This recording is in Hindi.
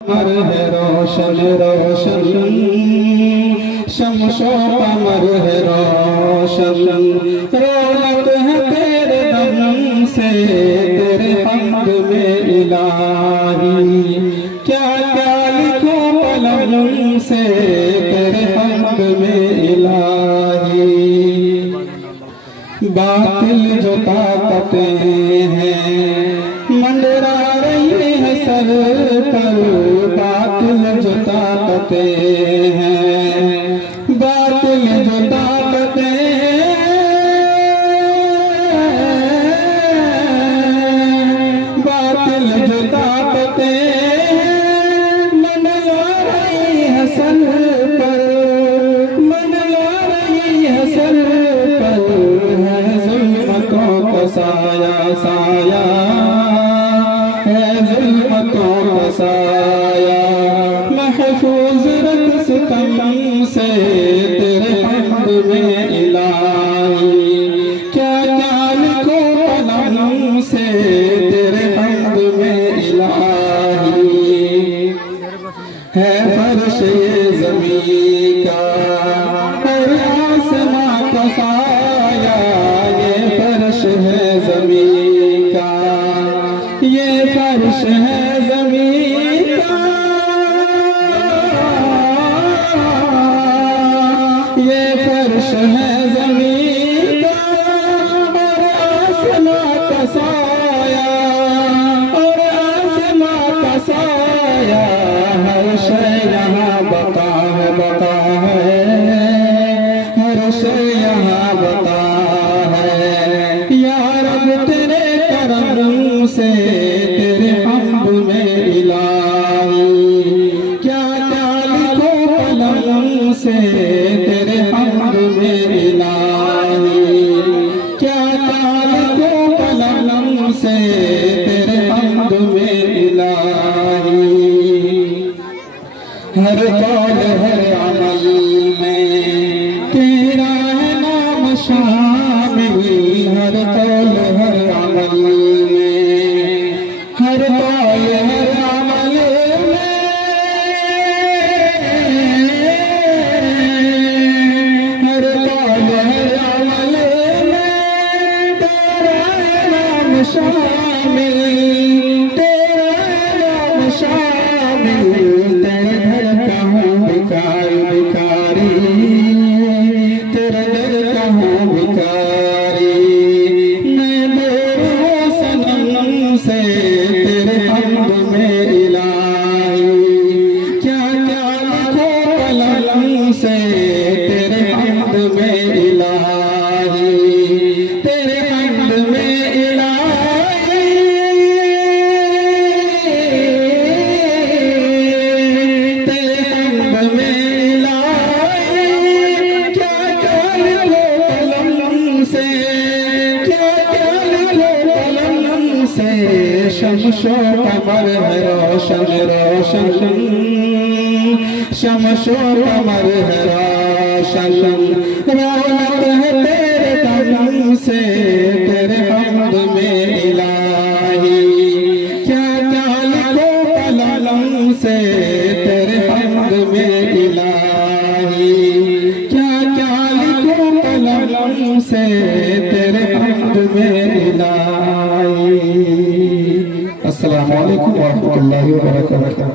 कमर है रोशन रोशन, शमशो कमर है रोशन, रौनक है तेरे दम से तेरे हम्द में इलाही। क्या क्या लिखो कलम से तेरे हम्द में इलाही। बातिल जो ताकतें हैं मंडरा रही है सर पर, बातिल जो ताकतें हैं, बातिल जो ताकतें हैं, बातिल जो ताकतें मंडरा रही है सर पर, मंडरा रही है सर पर, है ज़ुल्मतों का साया साया, है ज़ुल्मतों का साया। महफूज रख सितम से तेरे हम्द में इलाही। क्या क्या लिखो कलम से तेरे हम्द में इलाही। है फर्श ये ज़मीं का और आसमां का साया, ये फर्श है ज़मीं का, ये फर्श है ज़मीं का, ये फर्श है ज़मीं का, और आसमां का साया, और आसमां का साया। हर शय यहाँ बता है, बता है, हर शय यहाँ बता है। या रब तेरे करम से तेरे हम्द में इलाही। क्या क्या लिखो कलम से तेरे हम्द में इलाही। क्या क्या लिखो कलम से तेरे हम्द में इलाही। हर कौल हर अमल में तेरा है नाम शामिल, हर कौल हर अमल में, हर कौल हर अमल में, हर कौल हर अमल में तेरा है नाम शामिल, तेरा है नाम शामिल। तेरे घर का हूँ भिखारी भिखारी, तेरे घर का हूँ भिखारी। मैं दूर हूँ सनम से तेरे हम्द में इलाही। क्या क्या लिखो कलम से तेरे हम्द में इलाही, तेरे हम्द में इलाही, तेरे हम्द में इलाही। क्या क्या लिखो कलम से, क्या क्या लिखो कलम से। शमशो कमर है रोशन रोशन, शमशो कमर है रोशन, रौनक है तेरे दम से तेरे हम्द में इलाही। क्या क्या लिखो कलम से तेरे हम्द में इलाही। क्या क्या लिखो कलम से तेरे हम्द में इलाही। अस्सलामु अलैकुम व रहमतुल्लाहि व बरकातहू।